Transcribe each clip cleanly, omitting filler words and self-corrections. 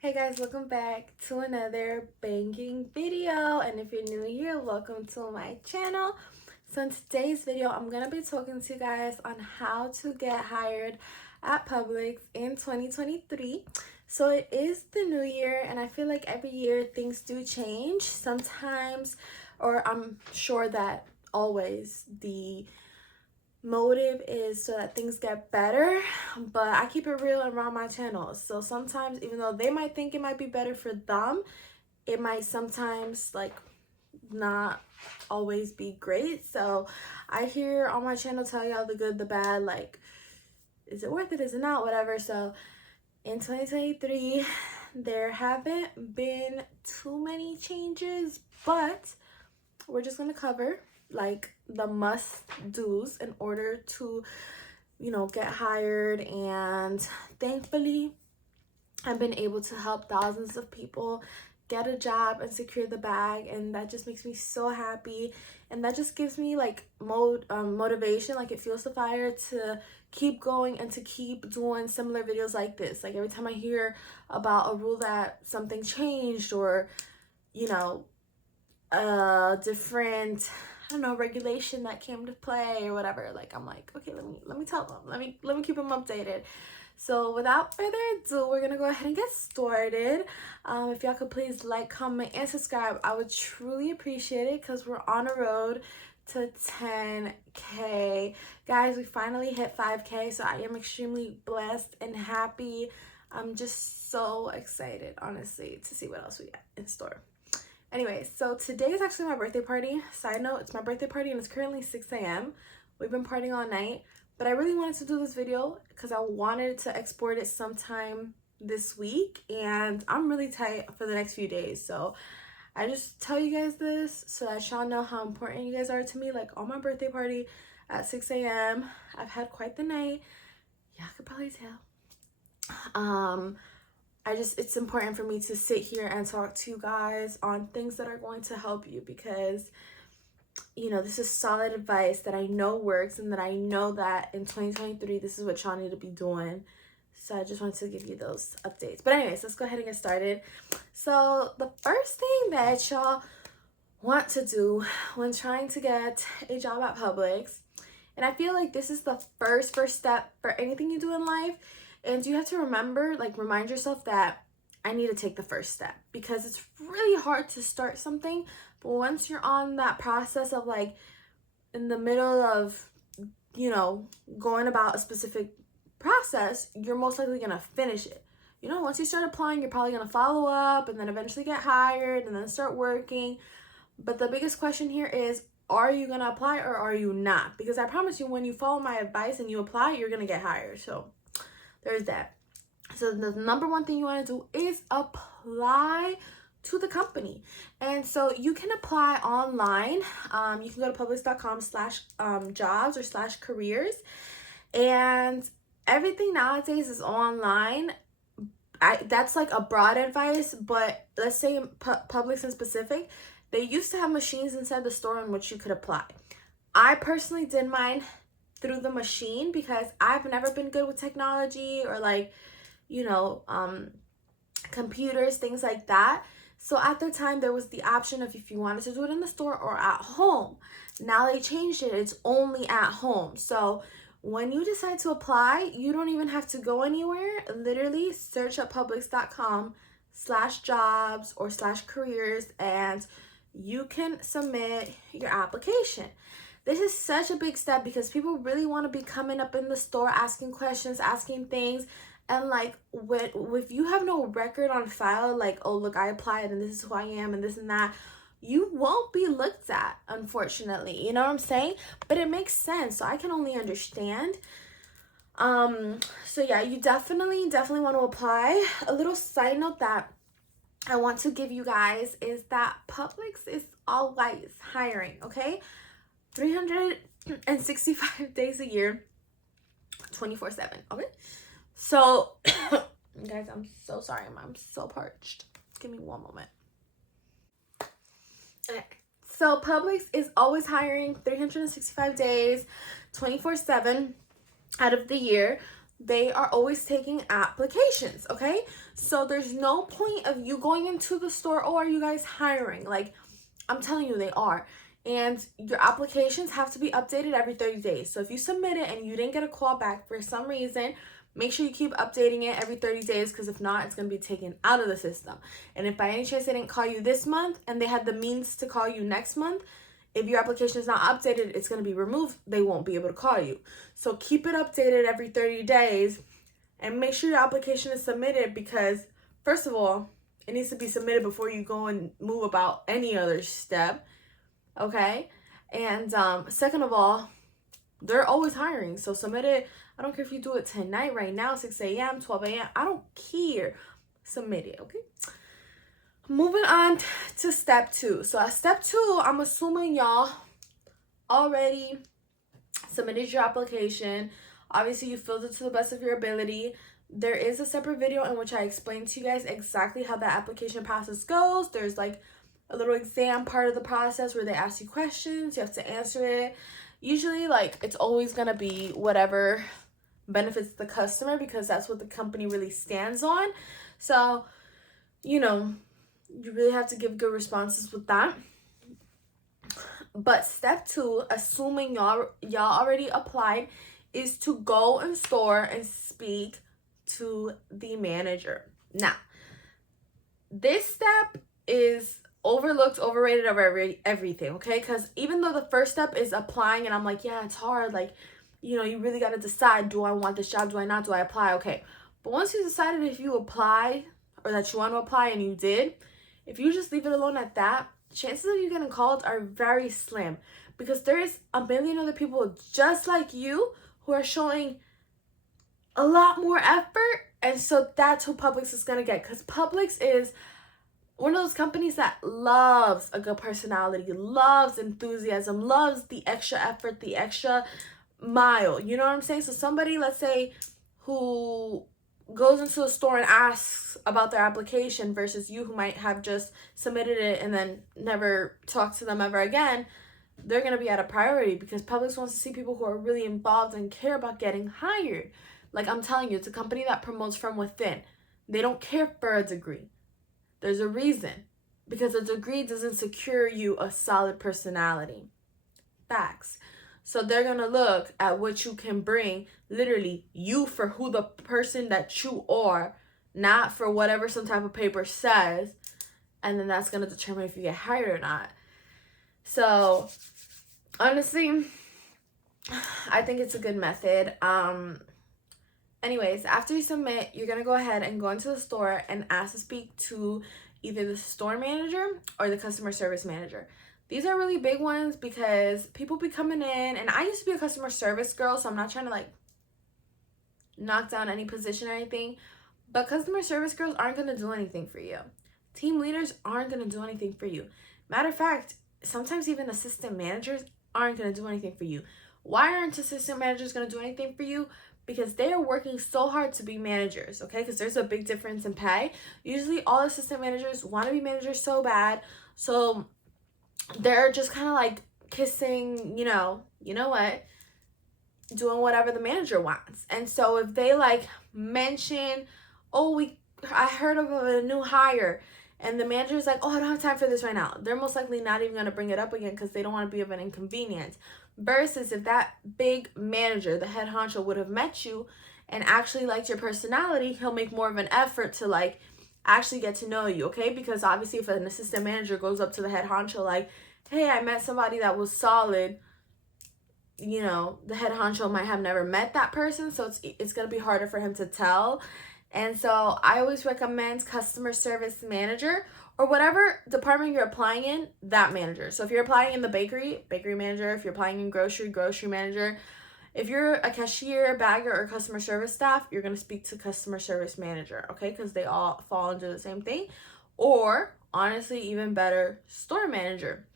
Hey guys, welcome back to another banging video, and if you're new here, welcome to my channel. So in today's video, I'm gonna be talking to you guys on how to get hired at Publix in 2023. So it is the new year, and I feel like every year things do change sometimes, or I'm sure that always the motive is so that things get better, but I keep it real around my channel. So sometimes, even though they might think it might be better for them, it might sometimes like not always be great. So I hear on my channel tell y'all the good, the bad, like is it worth it, is it not, whatever. So in 2023 there haven't been too many changes, but we're just gonna cover like the must do's in order to, you know, get hired. And thankfully I've been able to help thousands of people get a job and secure the bag, and that just makes me so happy, and that just gives me like motivation, like it fuels the fire to keep going and to keep doing similar videos like this. Like every time I hear about a rule that something changed, or you know, different, I don't know, regulation that came to play or whatever, like I'm like, okay, let me tell them, let me keep them updated. So without further ado, we're gonna go ahead and get started. If y'all could please like, comment, and subscribe, I would truly appreciate it, because we're on a road to 10K. Guys, we finally hit 5K, so I am extremely blessed and happy. I'm just so excited, honestly, to see what else we got in store. Anyway, so today is actually my birthday party. Side note, it's my birthday party and it's currently 6 a.m. We've been partying all night, but I really wanted to do this video because I wanted to export it sometime this week, and I'm really tight for the next few days. So I just tell you guys this so that y'all know how important you guys are to me. Like on my birthday party at 6 a.m. I've had quite the night. Y'all could probably tell. It's important for me to sit here and talk to you guys on things that are going to help you, because, you know, this is solid advice that I know works, and that I know that in 2023, this is what y'all need to be doing. So I just wanted to give you those updates. But anyways, let's go ahead and get started. So the first thing that y'all want to do when trying to get a job at Publix, and I feel like this is the first step for anything you do in life, and you have to remember, like, remind yourself that I need to take the first step, because it's really hard to start something, but once you're on that process of like in the middle of, you know, going about a specific process, you're most likely gonna finish it. You know, once you start applying, you're probably gonna follow up and then eventually get hired and then start working. But the biggest question here is, are you gonna apply or are you not? Because I promise you, when you follow my advice and you apply, you're gonna get hired. So there's that. So the number one thing you want to do is apply to the company. And so you can apply online. You can go to publix.com/jobs or /careers, and everything nowadays is online. That's like a broad advice, but let's say in Publix in specific, they used to have machines inside the store in which you could apply. I personally did mine through the machine because I've never been good with technology, or like, you know, computers, things like that. So at the time there was the option of if you wanted to do it in the store or at home. Now they changed it, it's only at home. So when you decide to apply, you don't even have to go anywhere. Literally search up publix.com/jobs or /careers, and you can submit your application. This is such a big step because people really want to be coming up in the store asking questions, asking things, and like if you have no record on file, like, oh look, I applied and this is who I am and this and that, you won't be looked at, unfortunately. You know what I'm saying? But it makes sense, so I can only understand. So yeah, you definitely want to apply. A little side note that I want to give you guys is that Publix is always hiring, okay? 365 days a year, 24/7, okay? So guys, I'm so sorry, I'm so parched. Give me one moment. Okay. So Publix is always hiring 365 days, 24/7 out of the year. they are always taking applications, okay? So there's no point of you going into the store, oh, are you guys hiring? Like, I'm telling you, they are. And your applications have to be updated every 30 days. So if you submit it and you didn't get a call back for some reason, make sure you keep updating it every 30 days, because if not, it's going to be taken out of the system. And if by any chance they didn't call you this month and they had the means to call you next month, if your application is not updated, it's going to be removed. They won't be able to call you. So keep it updated every 30 days and make sure your application is submitted, because first of all, it needs to be submitted before you go and move about any other step. Okay? And second of all, they're always hiring. So submit it. I don't care if you do it tonight, right now, 6 a.m., 12 a.m. I don't care. Submit it, okay? Moving on to step 2. So at step 2, I'm assuming y'all already submitted your application. Obviously, you filled it to the best of your ability. There is a separate video in which I explain to you guys exactly how that application process goes. There's like a little exam part of the process where they ask you questions. You have to answer it. Usually, like, it's always going to be whatever benefits the customer, because that's what the company really stands on. So, you know, you really have to give good responses with that. But step 2, assuming y'all already applied, is to go in store and speak to the manager. Now, this step is overlooked, overrated over everything, okay? Because even though the first step is applying, and I'm like, yeah, it's hard, like, you know, you really got to decide, do I want this job, do I not, do I apply? Okay, but once you decided if you apply or that you want to apply and you did, if you just leave it alone at that, chances of you getting called are very slim, because there's a million other people just like you who are showing a lot more effort. And so that's who Publix is going to get, because Publix is one of those companies that loves a good personality, loves enthusiasm, loves the extra effort, the extra mile. You know what I'm saying? So somebody, let's say, who goes into the store and asks about their application versus you who might have just submitted it and then never talked to them ever again, they're going to be at a priority, because Publix wants to see people who are really involved and care about getting hired. Like, I'm telling you, it's a company that promotes from within. They don't care for a degree. There's a reason, because a degree doesn't secure you a solid personality. Facts. So they're going to look at what you can bring, literally you for who the person that you are, not for whatever some type of paper says. And then that's going to determine if you get hired or not. So honestly, I think it's a good method. Anyways, after you submit, you're going to go ahead and go into the store and ask to speak to either the store manager or the customer service manager. These are really big ones because people be coming in, and I used to be a customer service girl, so I'm not trying to like knock down any position or anything, but customer service girls aren't going to do anything for you. Team leaders aren't going to do anything for you. Matter of fact, sometimes even assistant managers aren't going to do anything for you. Why aren't assistant managers going to do anything for you? Because they are working so hard to be managers, okay? Because there's a big difference in pay. Usually all assistant managers want to be managers so bad, so they're just kind of like kissing, you know what, doing whatever the manager wants. And so if they like mention, oh, I heard of a new hire, and the manager's like, oh, I don't have time for this right now, they're most likely not even going to bring it up again because they don't want to be of an inconvenience. Versus if that big manager, the head honcho, would have met you and actually liked your personality, he'll make more of an effort to like actually get to know you, okay? Because obviously if an assistant manager goes up to the head honcho like, hey, I met somebody that was solid, you know, the head honcho might have never met that person, so it's going to be harder for him to tell. And so I always recommend customer service manager, or whatever department you're applying in, that manager. So if you're applying in the bakery manager. If you're applying in grocery manager. If you're a cashier, bagger, or customer service staff, you're going to speak to customer service manager, okay? Because they all fall under the same thing. Or, honestly, even better, store manager.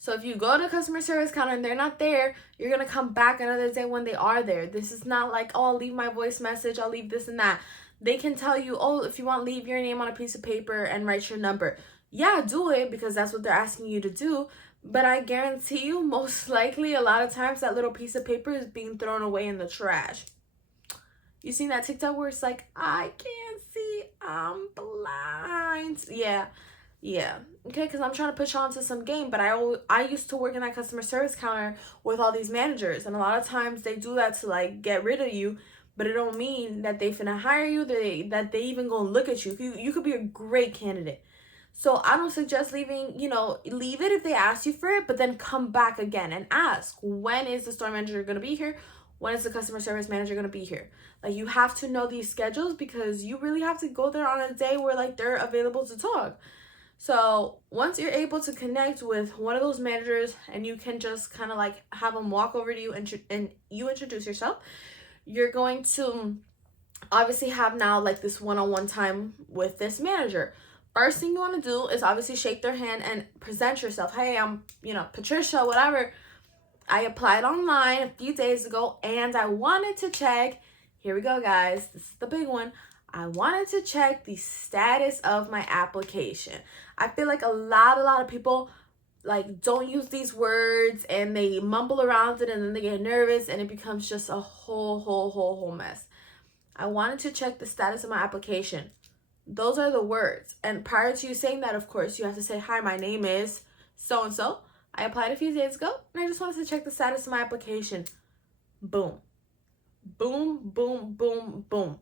So if you go to customer service counter and they're not there, you're going to come back another day when they are there. This is not like, oh, I'll leave my voice message, I'll leave this and that. They can tell you, oh, if you want, leave your name on a piece of paper and write your number. Yeah, do it, because that's what they're asking you to do. But I guarantee you, most likely, a lot of times that little piece of paper is being thrown away in the trash. You seen that TikTok where it's like, I can't see, I'm blind. Yeah. Okay, because I'm trying to push on to some game, but I used to work in that customer service counter with all these managers, and a lot of times they do that to like get rid of you, but it don't mean that they finna hire you, that they even gonna look at you. You could be a great candidate. So I don't suggest leaving, leave it if they ask you for it, but then come back again and ask, when is the store manager gonna be here? When is the customer service manager gonna be here? Like, you have to know these schedules, because you really have to go there on a day where like they're available to talk. So once you're able to connect with one of those managers and you can just kind of like have them walk over to you and you introduce yourself, you're going to obviously have now like this one-on-one time with this manager. First thing you want to do is obviously shake their hand and present yourself. Hey, I'm, Patricia, whatever. I applied online a few days ago and I wanted to check. Here we go, guys. This is the big one. I wanted to check the status of my application. I feel like a lot of people like don't use these words and they mumble around it and then they get nervous and it becomes just a whole mess. I wanted to check the status of my application. Those are the words. And prior to you saying that, of course, you have to say, hi, my name is so-and-so. I applied a few days ago and I just wanted to check the status of my application. Boom. Boom, boom, boom, boom.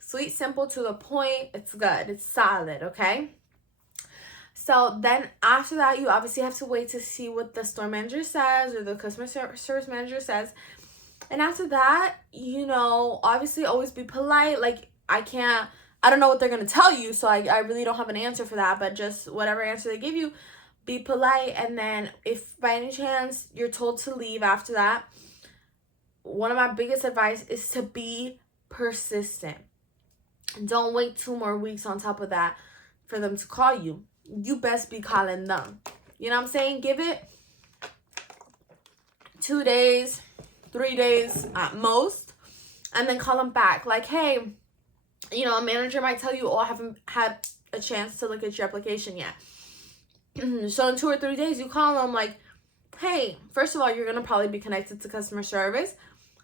Sweet, simple, to the point. It's good. It's solid, okay? So then after that, you obviously have to wait to see what the store manager says or the customer service manager says. And after that, obviously always be polite. Like, I don't know what they're going to tell you, so I really don't have an answer for that. But just whatever answer they give you, be polite. And then if by any chance you're told to leave after that, one of my biggest advice is to be persistent. Don't wait 2 more weeks on top of that for them to call you. You best be calling them. You know what I'm saying? Give it 2 days, 3 days at most, and then call them back. Like, hey, a manager might tell you, oh, I haven't had a chance to look at your application yet. So in 2 or 3 days, you call them like, hey, first of all, you're going to probably be connected to customer service.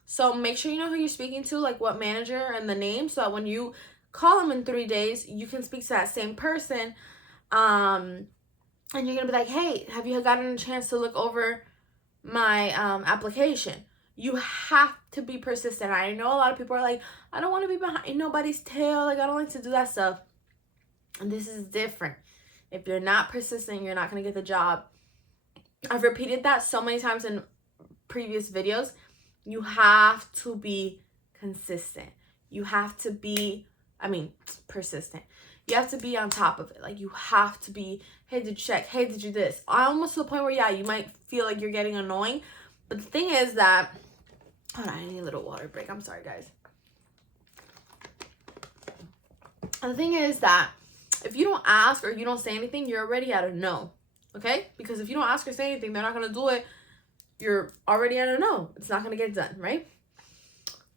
So make sure you know who you're speaking to, like what manager and the name, so that when you call them in 3 days, you can speak to that same person. And you're going to be like, hey, have you gotten a chance to look over my application? You have to be persistent. I know a lot of people are like, I don't want to be behind nobody's tail. Like, I don't like to do that stuff. And this is different. If you're not persistent, you're not going to get the job. I've repeated that so many times in previous videos. You have to be consistent. You have to be, persistent. You have to be on top of it. Like, you have to be, hey, did you check? Hey, did you this? Almost to the point where, yeah, you might feel like you're getting annoying. But the thing is that, hold on, I need a little water break. I'm sorry, guys. And the thing is that if you don't ask or you don't say anything, you're already at a no. Okay? Because if you don't ask or say anything, they're not going to do it. You're already at a no. It's not going to get done, right?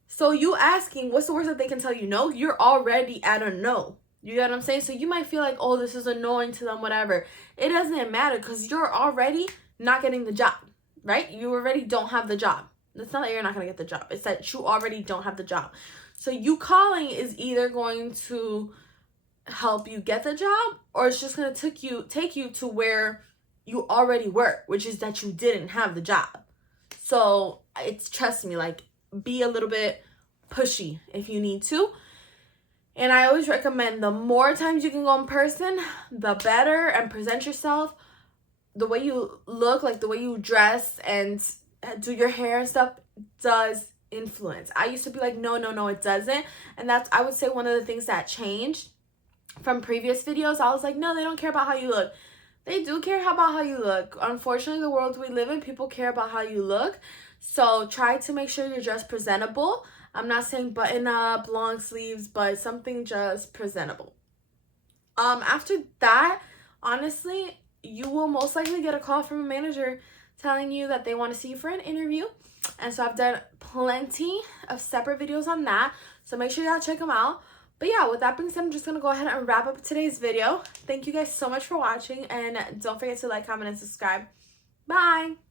So you asking, what's the worst that they can tell you no? You're already at a no. You get what I'm saying? So you might feel like, oh, this is annoying to them, whatever. It doesn't matter, because you're already not getting the job, right? You already don't have the job. It's not that you're not going to get the job. It's that you already don't have the job. So you calling is either going to help you get the job, or it's just going to take you to where you already were, which is that you didn't have the job. So trust me, like, be a little bit pushy if you need to. And I always recommend the more times you can go in person, the better, and present yourself. The way you look, like the way you dress and do your hair and stuff does influence. I used to be like, no, it doesn't. And that's, I would say, one of the things that changed from previous videos. I was like, no, they don't care about how you look. They do care about how you look. Unfortunately, the world we live in, people care about how you look. So try to make sure you're dressed presentable. I'm not saying button up, long sleeves, but something just presentable. After that, honestly, you will most likely get a call from a manager telling you that they want to see you for an interview. And so I've done plenty of separate videos on that. So make sure y'all check them out. But yeah, with that being said, I'm just going to go ahead and wrap up today's video. Thank you guys so much for watching. And don't forget to like, comment, and subscribe. Bye!